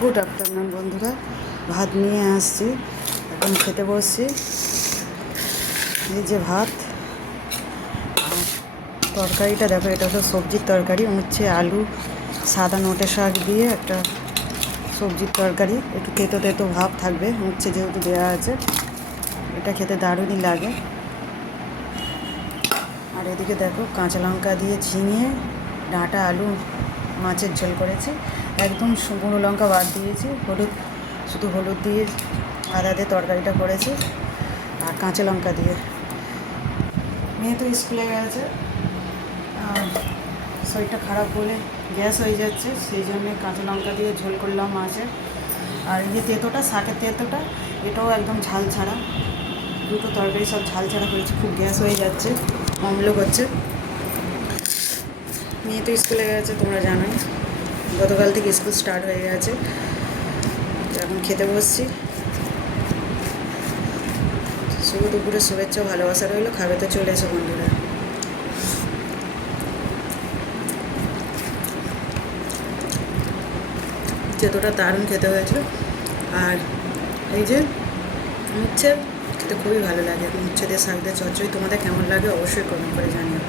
Good afternoon বন্ধুরা, ভাত নিয়ে আসছি, এখন খেতে বসছি। এই যে ভাত আর তরকারিটা দেখো, এটা হলো সবজির তরকারি, উচ্ছে আলু সাদা নোটে শাক দিয়ে একটা সবজির তরকারি, একটু তেতো তেতো ভাব থাকবে, উচ্ছে যেহেতু দেওয়া আছে। এটা খেতে দারুণই লাগে। আর এদিকে দেখো কাঁচা লঙ্কা দিয়ে ঝিঙে ডাঁটা আলু মাছের ঝোল করেছি, একদম গুঁড়ো লঙ্কা বাদ দিয়েছি, শুধু হলুদ দিয়ে আদা দিয়ে তরকারিটা করেছি আর কাঁচা লঙ্কা দিয়ে। মেয়ে তো স্কুলে গেছে, আর শরীরটা খারাপ বলে গ্যাস হয়ে যাচ্ছে, সেই জন্যে কাঁচা লঙ্কা দিয়ে ঝোল করলাম মাছের। আর এই যে তেঁতোটা, শাকের তেঁতোটা, এটাও একদম ঝাল ছাড়া, দুটো তরকারি সব ঝাল ছাড়া করেছি। খুব গ্যাস হয়ে যাচ্ছে, অম্ল করছে। মেয়ে তো স্কুলে গেছে, তোমরা জানোই, গতকাল থেকে স্কুল স্টার্ট হয়ে গেছে। এখন খেতে বসছি। শুভ দুপুরে শুভেচ্ছা ভালোবাসা রইলো, খাবে তো চলে এসো বন্ধুরা। তেঁতোটা দারুণ খেতে হয়েছিল। আর এই যে উচ্ছে খেতে খুবই ভালো লাগে, উচ্ছে দিয়ে শাক দিয়ে চচ্চড়ি। তোমাদের কেমন লাগে অবশ্যই কমেন্ট করে জানিও।